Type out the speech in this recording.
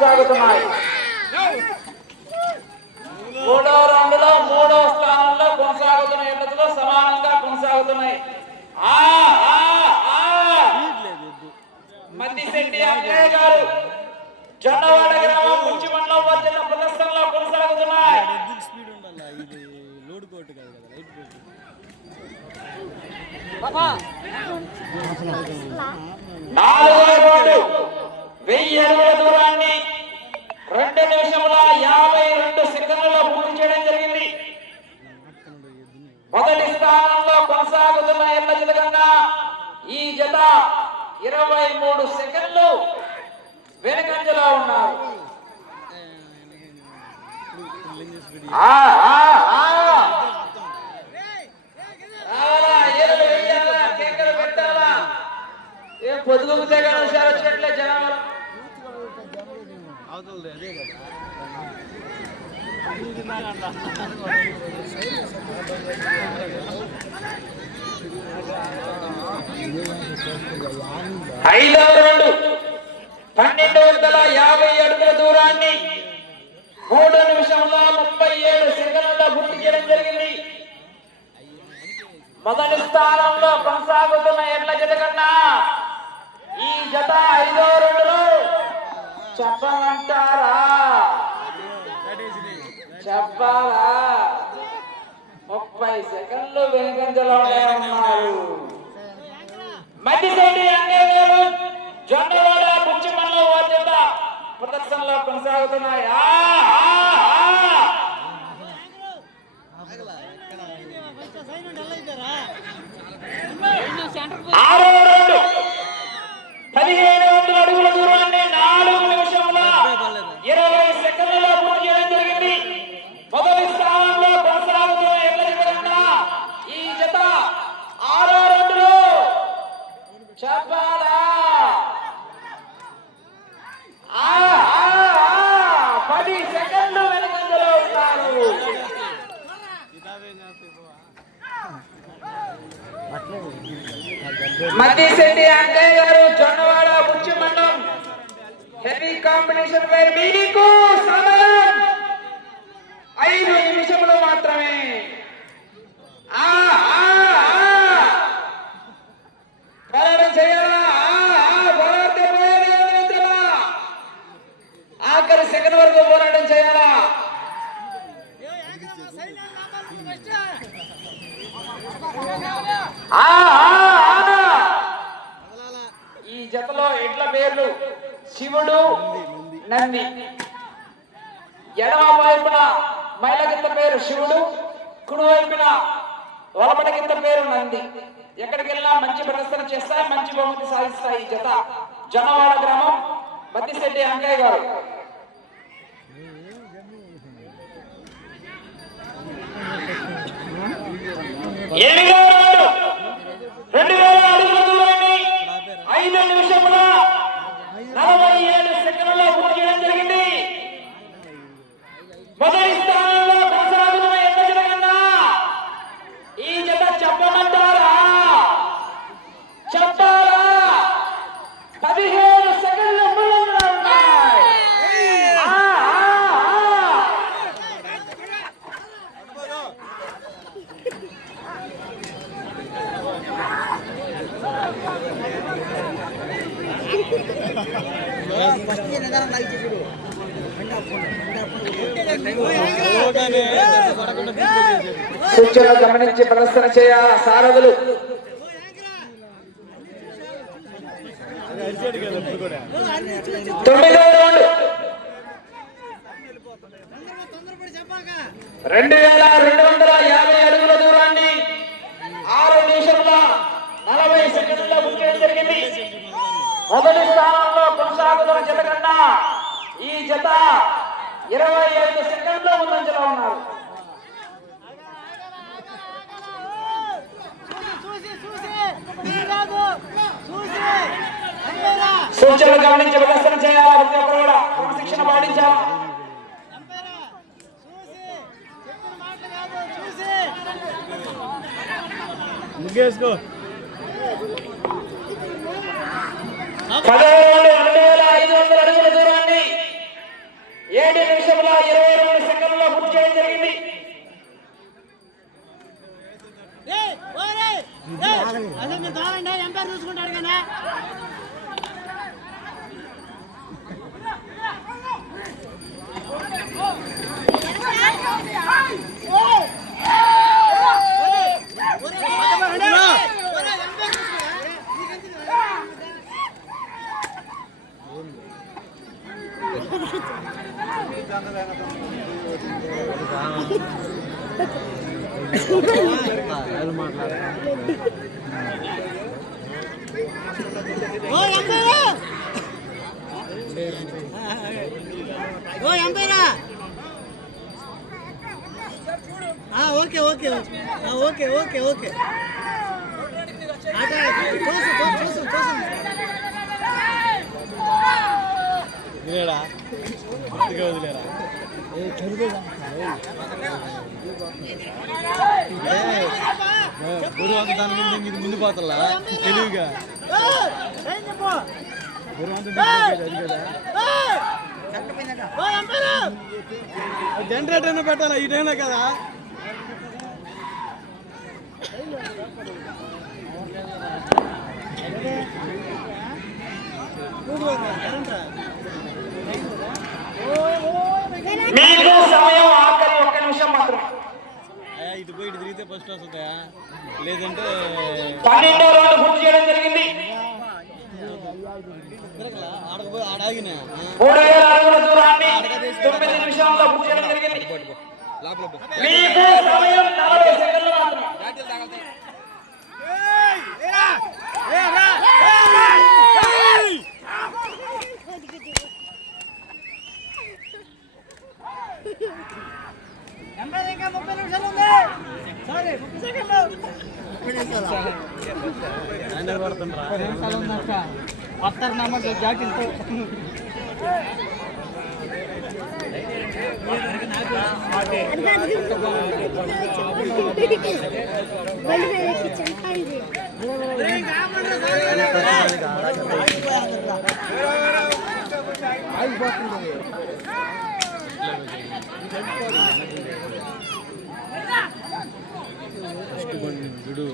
కొనసాగుతున్నాయి. మూడో రౌండ్లో మూడో స్థానంలో కొనసాగుతున్న ఎడ్లతో సమానంగా కొనసాగుతున్నాయి. మద్దిశెట్టి అంజయ్య గారు జొన్నవాడ గ్రామం పుంచి మండలం వద్ద ప్రదర్శనలో కొనసాగుతున్నాయి. నాలుగో రౌండ్ 1000 అడుగుల దూరాన్ని 2 నిమిషముల 52 సెకండ్లలో పూర్తి చేయడం జరిగింది. మొదటి స్థానంలో కొనసాగుతున్న ఎడ్ల జత కన్నా ఈ జత 23 సెకండ్లు వెనుకంజలో ఉన్నారు. పొద్దుగుతే కానీ హుషారు వచ్చినట్లే జనాలు. ఐదవ రౌండ్ 1250 అడుగుల దూరాన్ని 3 నిమిషముల 37 సెకండ్లలో పూర్తి చేయడం జరిగింది. మొదటి స్థానంలో కొనసాగుతున్న ఎడ్ల జత కన్నా ఈ జత 5వ రౌండ్లో చెప్పమంటారా చెప్పాలా 30 సెకండ్లు వెనుకంజలోనే ఉన్నారు. మద్దిశెట్టి అంజయ్య గారు జొన్నవాడ పుంచి మండలం వద్ద ప్రదర్శనలో కొనసాగుతున్నాయి. ఆరో రౌండ్ 1500 అడుగుల దూరాన్ని 4 నిమిషముల 20 సెకండ్లలో పూర్తి చేయడం జరిగింది. మొదటి స్థానంలో కొనసాగుతున్న ఎడ్ల జత కన్నా ఈ జత 6వ రౌండ్లో చెప్పాలా 10 సెకండ్లు వెనుకంజలో ఉన్నారు. మద్దిశెట్టి అంజయ్య గారు జొన్నవాడ పుంచి మండలం హెవీ కాంబినేషన్ పేరు మీకు సమయం 5 నిమిషములు మాత్రమే. పోరాటం చేయాలా ఆఖరి సెకండ్ వరకు పోరాటం చేయాలా. ఈ జతలో ఎడ్ల పేర్లు శివుడు నంది. ఎడమ వైపున మైల కింద పేరు శివుడు, కుడి వైపున వలపట కింద పేరు నంది. ఎక్కడికి వెళ్ళినా మంచి ప్రదర్శన చేస్తాయి, మంచి బహుమతి సాధిస్తాయి. ఈ జత జొన్నవాడ గ్రామం మద్దిశెట్టి అంజయ్య గారు. ఎనిమిదవ రౌండ్ 2000 అడుగుల దూరాన్ని 5 నిమిషముల 47 సెకండ్లలో పూర్తి చేయడం జరిగింది. మొదటి స్థానంలో కొనసాగుతున్న ఎడ్ల జత కన్నా ఈ జత చెప్పమంటారా చెప్పాలా 17 సెకండ్లు ముందుగా ఉన్నాయి. సూచనలు గమనించి ప్రదర్శన చేయాల సారథులు. తొమ్మిదవ రౌండ్ 2250 అడుగుల దూరాన్ని 6 నిమిషముల 40 సెకండ్లలో పూర్తి చేయడం జరిగింది. మొదటి స్థానంలో కొనసాగుతున్న జత కన్నా ఈ జత 25 సెకండ్ల ముందంజలో ఉన్నారు. సూచనలు గమనించి ప్రదర్శన చేయాలి. ప్రతి ఒక్కరు కూడా క్రమశిక్షణ పాటించాలి. ముగ్గేసుకో 2500 అడుగుల దూరాన్ని okay okay okay okay okay వదిలేరా గట్టిగా వదిలేరా గురువంత దాని మీద ఇది ముందు పోతల్లా తెలివిగా గురువంత అది కదా జనరేటర్ అయినా పెట్టాలా ఇటైనా కదా మీకు సమయం ఆఖరి 1 నిమిషం మాత్రం. ఇటు పోయి ఇటు తిరిగితే ఫస్ట్ వస్తుందా లేదంటే 12వ రౌండ్ పూర్తి చేయడం జరిగింది. ఆడకపోయి ఆడాగినా 3000 అడుగుల దూరాన్ని 9 నిమిషాల్లో పూర్తి చేయడం జరిగింది. మీకు సమయం 40 సెకండ్లు మాత్రం. వస్తారు నమ్మకం జాకెట్తో చూడు